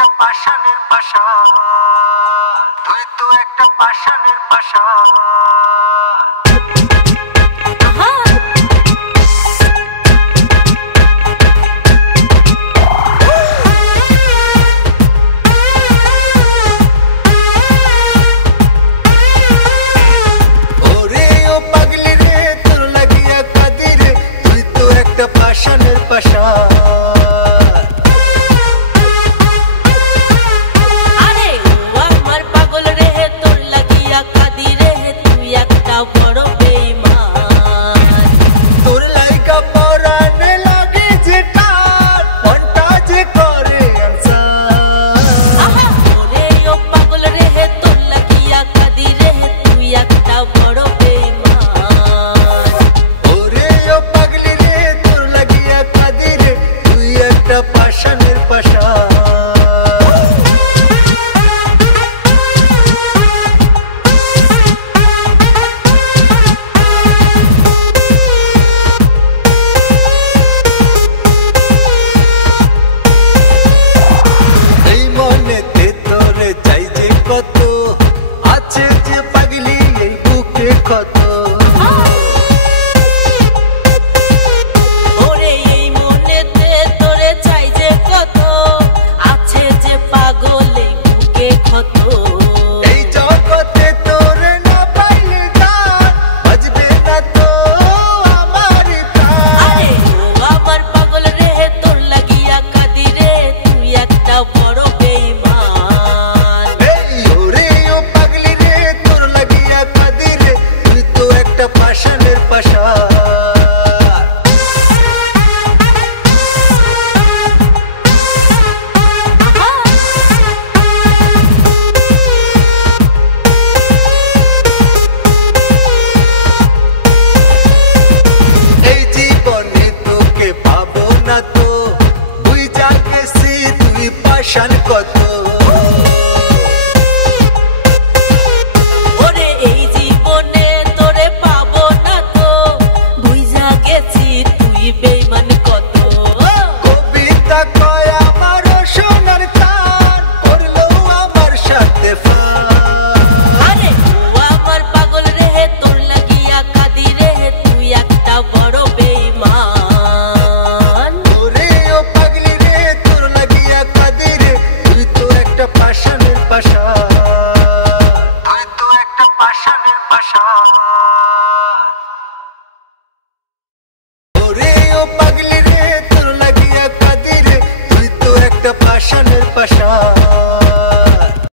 একটা পাষাণের পাশা, তুই তো একটা পাষাণের পাশা। ওরে ও পাগলি রে, তোর লাগিয়া কাঁদি রে, তুই তো একটা পাষাণের পাশা। পাষাণের পাশা এই মনেতে তোরে চাই যে কত আছে যে পাগলি এই বুকে কত। এই জগতে তোরে না পাইলে গান বাজবে না তো আমার প্রাণ। আমার পাগল রে, তোর লাগিয়া কাঁদি রে, তুই একটা বড় বেঈমান। ওরে ও পাগলি রে, তোর লাগিয়া কাঁদি রে, তুই তো একটা পাষাণের পাশা। পাষাণ কত ওরে এই জীবনে তোরে পাবো না তো, বুঝা গেছি তুই বেঈমান কত। কবিতা কয় আমার সোনার কান, করলো আমার সাথে ফান। আরে ও আমার পাগল রে, তোর লাগিয়া কাঁদি রে, তুই একটা বড় বেঈমান। ওরে ও পাগলি রে, তোর লাগিয়া কাঁদি রে, তুই তো একটা পাষাণের পাশা। তুই তো একটা পাষাণের পাশা। ওরে ও পাগলি রে, তোর লাগিয়া কাঁদি রে, তুই তো একটা পাষাণের পাশা।